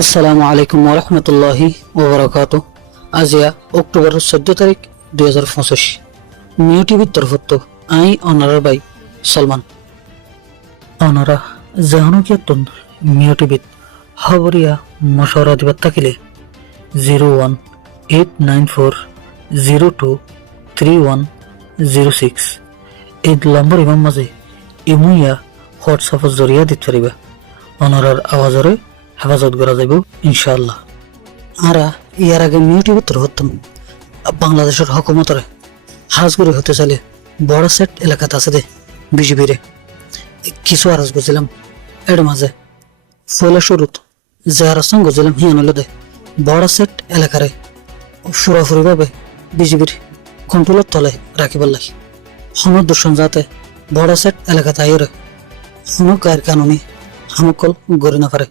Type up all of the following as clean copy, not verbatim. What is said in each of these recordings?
আসসালামু আলাইকুম ওরহমতুল্লাহি ওবরাকাত। আজিয়া অক্টোবর 14 তারিখ 2025 নিউ টিভির তরফত আই অনারার বাই সলমান অনারা জাহানুকিয়াতন নিউ টিভিত খবরিয়া মশওয়ারা দিবার থাকিলে 01894023106 এই নম্বর ইমাম মাঝে ইমুইয়া হোয়াটসঅ্যাপের জরিয়া দিতে পারিবা। অনারার আওয়াজরে হেফাজত করা যাইব ইনশাআল্লাহ। আরা ইয়ার আগে ইউটিউবে তোর হতাম বাংলাদেশের হকুমতরে হাজগুড়ি হতে চাইলে বড় সেট এলাকাতে আছে দে বিজিবিরে কিছু আরজ বুঝলাম। এর মাঝে ফলে শুরুত যারা সঙ্গ গেছিলাম হিয়ানলে দে বড় সেট এলাকারে ফুরাফুরি ভাবে বিজিবির কন্ট্রোলের তলে রাখিবার লাগে হন দূষণ যাতে বড় সেট এলাকাতে আইরে হন গায়ের কানুনি হামকল গড়ি না পারে।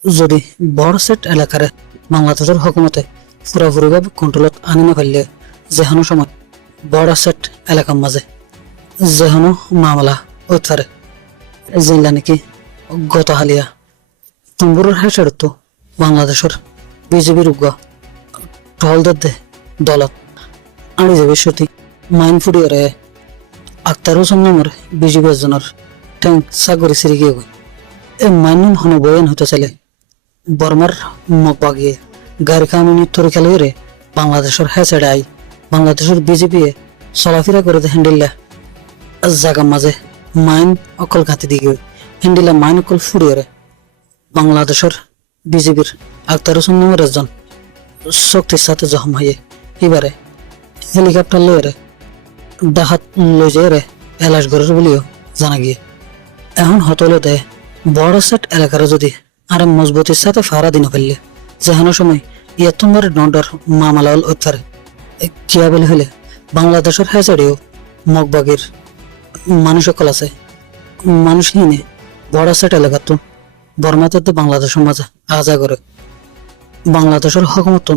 যদি বড় সেট এলাকারে বাংলাদেশের হকুমতে পুরাপুরিভাবে কন্ট্রোলত আনি না পারলে যেহানো সময় বড় সেট এলাকার মাঝে যেহানো মামলা হইতে পারে। জিল্লা নাকি গত হালিয়া তুম্বুরের হেসের তো বাংলাদেশের বিজেপির উগ্র টহলদের দলত আনি যাবে সতী মাইন ফুডিয়ারে আক্তার হোসেন নামের বিজেপি একজনের ঠ্যাং সাগরে সিরি গিয়ে গই এ মাইনুন হন বয়ান হইতে চাইলে বর্মার মগ বাগিয়ে গাড়ি কানুনি তরিকালয়ে বাংলাদেশের হেসেডে আই বাংলাদেশের বিজেপি চলাফেরা করে হ্যান্ডিল্লা জাগা মাঝে মাইন অকল ঘাতি দিয়ে হ্যান্ডিল্লা মাইন অকল ফুরিয়ে বাংলাদেশের বিজেপির আক্তার হোসেন নামের একজন শক্তির সাথে জখম হয়ে এবারে হেলিকপ্টার লয়ে ডাহাত লই যায় এলাশ গড়ের বলেও জানা গিয়ে এখন হতলে দেয় বড় সেট এলাকার যদি আর মজবুতির সাথে ফারা দিন ফেললে যেহানো সময় ইয়াতম্বার নন্ডর মামালাল উত্তরে কিয়া বলে হলে বাংলাদেশের হেসাড়িও মগবাগির মানুষ সকল আছে মানুষহীনে বড় সেট এলাকা তো বর্মাতে বাংলাদেশের মাঝে আজা করে বাংলাদেশের হকুমত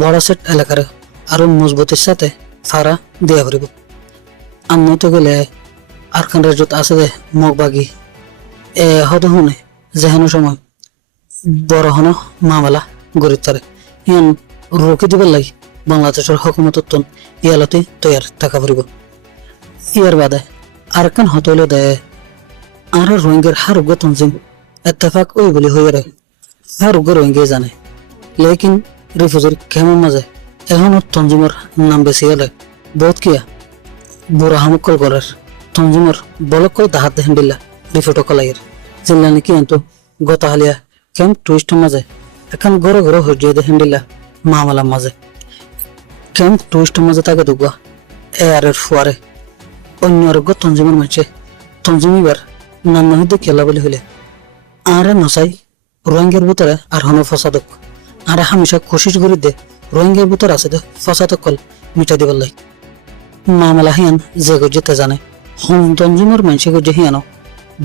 বড় সেট এলাকার আরো মজবুতির সাথে ফারা দেয়া পারিব। আন্নত গেলে আর খান রাজ্যত আছে যে মগবাগি হত শুনে যেহেনো সময় বড় হন মামলা গড়ি তারে ইয়ান রুখে দিবার লাগে বাংলাদেশের হকুমত ইয়ালতে তৈয়ার থাকা পড়ব। ইয়ার বাদে আর কান হতলে দেয় আর রোহিঙ্গার হারুগ্য তঞ্জিম এত্তেফাক ওই বলি হয়ে রে হারুগ্য রোহিঙ্গে জানে লেকিন রিফিউজির কেমন মাঝে এখনো তঞ্জিমর নাম বেশি গেলে বহুত কিয়া বুড়া হামুকল গড়ের তঞ্জিমর বলক দাহাত হেন্ডিল্লা রিফোটো কলাইয়ের জিল্লা নাকি আনতো গত হালিয়া কেম টুরিস্টের মাঝে এখন গড়ে গড়ে হরিয়ে দে হেন্ডিল্লা মামালার মাঝে কেম টুরিস্টের মাঝে তাকে দুগা এয়ারের ফুয়ারে অন্য আরোগ্য তঞ্জিমের মাঝে তঞ্জিমিবার নান্ন হইতে খেলা বলে হইলে আরে নসাই রোহিঙ্গার ভিতরে আর হন ফসাদক আর হামেশা কোশিশ করে দে রোহিঙ্গার ভিতরে আছে দে ফসাদক কল মিটা দিবার লাই মামলা হিয়ান যে গজ্জেতে জানে হন তঞ্জিমের মানুষে গজ্জে হিয়ানো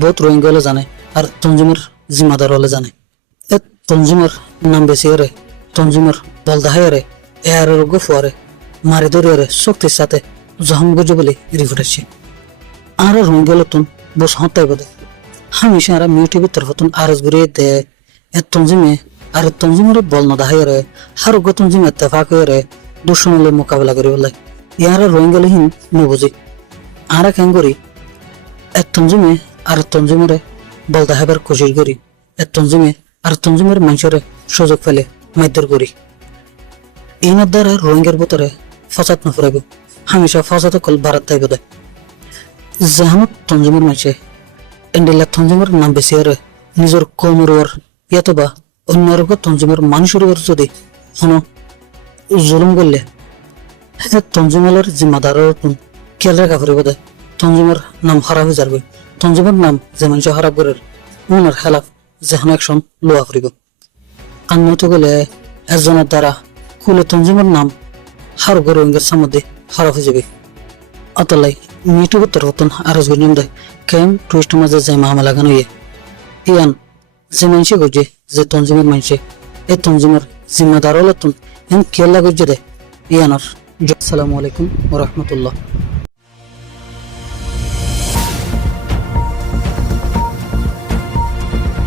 বহুত রোহিঙ্গা হলে জানে আর তঞ্জিমের জিম্মাদার হলে জানে এ তঞ্জিমের নাম বেশি রে তঞ্জিমের বলদাহারে এর রোগ ফুয়ারে মারি ধরে শক্তির সাথে জহম গজে বলে রিপোর্ট আসছে। আর রোহিঙ্গা লতুন বস হতাই বলে হামেশা আর মিউটিভি তরফতুন আরজ ঘুরিয়ে দে এ তঞ্জিমে আর তঞ্জিমের বল নদাহারে হারুগ্য তঞ্জিম এত্তেফাক হয়ে দুশ্মনলে মোকাবেলা করি বলে ইয়ার রোহিঙ্গালহীন নবুঝি আর কেঙ্গরি এক তঞ্জিমে আর তঞ্জিমরে বলতে হেবার কোশিশ করি এক তঞ্জিমে আর তঞ্জিমের মানুষের সুযোগ ফেলে মাইদর করি ইনার দ্বারা রোহিঙ্গার ভিতরে ফসাদ না ফুরাইব হামেশা ফসাদ কল ভারত তাইব দেয় যেহানো তঞ্জিমের মানুষে এন্ডিল্লা তঞ্জিমের নাম বেশি আর নিজের কৌমের ওর ইয়াতো বা অন্য তঞ্জিমের মানুষের ওর যদি হন জুলুম করলে তঞ্জিমের জিম্মাদারের খেয়াল রাখা ফুরিব দেয় তঞ্জিমের নাম খারাপ হয়ে যাবে তঞ্জিমের নাম যে মানুষ খারাপ করে ওনার খেলাফ যেন একশন লোয়া ফুরিব আন্নত গেলে একজনের দ্বারা কুলে তঞ্জিমের নাম হার গড়ে রোহিঙ্গার সামধ্যে খারাপ হয়ে যাবে। অতলাই মিউটিউবের তরফতন আরজ গরিম দেয় কেম টুরিস্টের মাঝে যে মামলা লাগানো ইয়ান যে মানুষে গজে যে তঞ্জিমের মানুষে এই তঞ্জিমের জিম্মাদার হলতন এন খেয়াল গজে দেয় ইয়ানোর। আসসালামু আলাইকুম ওরহমতুল্লাহ।